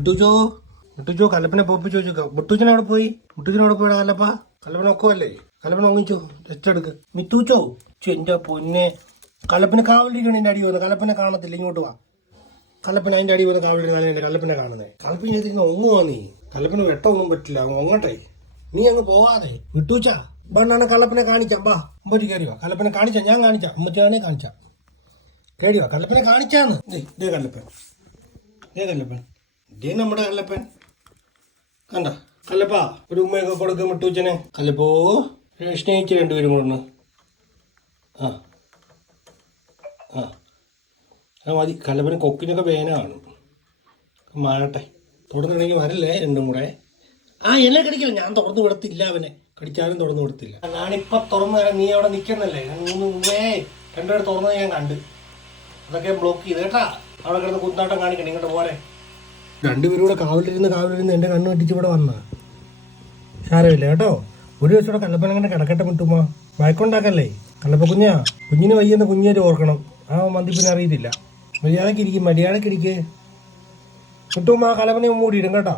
മുട്ടുച്ചോ മുട്ടുച്ചോ കലപ്പനെ പോപ്പിച്ച് ചോദിച്ചോ. മുട്ടുച്ചനവിടെ പോയി പോയിടാ കലപ്പ. കലപ്പന ഒക്കുമല്ലേ? കലപ്പന ഒങ്ങിച്ചോ, ടെസ്റ്റ് എടുക്ക്. മിത്തൂച്ചോ എന്റെ പൊന്നെ, കലപ്പിന് കാവലിരിക്കണം. എന്റെ അടി വന്ന് കലപ്പനെ കാണത്തില്ല. ഇങ്ങോട്ട് വാ. കലപ്പന അതിന്റെ അടി വന്ന് കാവലിരുന്നാലേ കലപ്പനെ കാണുന്നേ. കലപ്പിന് ഒങ്ങുവാ നീ. കലപ്പിന് വെട്ടമൊന്നും പറ്റില്ല, ഒങ്ങട്ടെ. നീ അങ്ങ് പോവാതെ വിട്ടൂച്ച. ബണ്ണാണ് കലപ്പനെ കാണിക്കാം. ബാ ഉമ്മച്ചി കയറിയോ. കലപ്പനെ കാണിച്ചാ, ഞാൻ കാണിച്ചാ. ഉമ്മച്ചാണെ കാണിച്ചാ. കേടിയോ കലപ്പനെ കാണിച്ചാന്ന്. ഇതേ കല്ലപ്പൻ, ഇതേ കല്ലപ്പൻ, ഇതേ നമ്മുടെ കല്ലപ്പൻ. കണ്ട കല്ലപ്പ ഒരു ഉമ്മയൊക്കെ കൊടുക്കും മിട്ടൂച്ചനെ. കല്ലപ്പോ സ്നേഹിച്ച് രണ്ടുപേരും കൂടെ. ആ ആ ആ മതി. കല്ലപ്പന് കൊക്കിനൊക്കെ വേന കാണും. മാറട്ടെ. തുറന്നിടണമെങ്കിൽ വരല്ലേ രണ്ടും കൂടെ. ആ എന്നെ കടിക്കില്ല, ഞാൻ തുറന്നു വിടത്തില്ല. അവനെ കടിച്ചാലും തുറന്നു വിടത്തില്ല. ഞാനിപ്പൊ തുറന്നു തരാം. നീ അവിടെ നിൽക്കുന്നല്ലേ. രണ്ടുപേരും തുറന്നത് ഞാൻ കണ്ട്. അതൊക്കെ ബ്ലോക്ക് ചെയ്ത് കേട്ടാ. അവിടെ കിടന്ന് കുത്താട്ടം കാണിക്കണം. ഇങ്ങോട്ട് പോരെ. രണ്ടുപേരും കൂടെ കാവലിരുന്ന് എൻ്റെ കണ്ണ് വെട്ടിച്ച് ഇവിടെ വന്ന സാരമില്ല കേട്ടോ. ഒരു ദിവസം കൂടെ കല്ലപ്പൻ അങ്ങനെ കിടക്കട്ടെ മുട്ടുമ്മ. വഴക്കുണ്ടാക്കല്ലേ കല്ലപ്പ കുഞ്ഞാ. കുഞ്ഞിന് വയ്യെന്ന് കുഞ്ഞേര് ഓർക്കണം. ആ മന്തിപ്പിനെ അറിയത്തില്ല. മര്യാദക്കിരിക്കും, മര്യാദക്കിരിക്ക്. മുട്ടുമ്മ കലപ്പനെ മൂടിയിടും കേട്ടോ.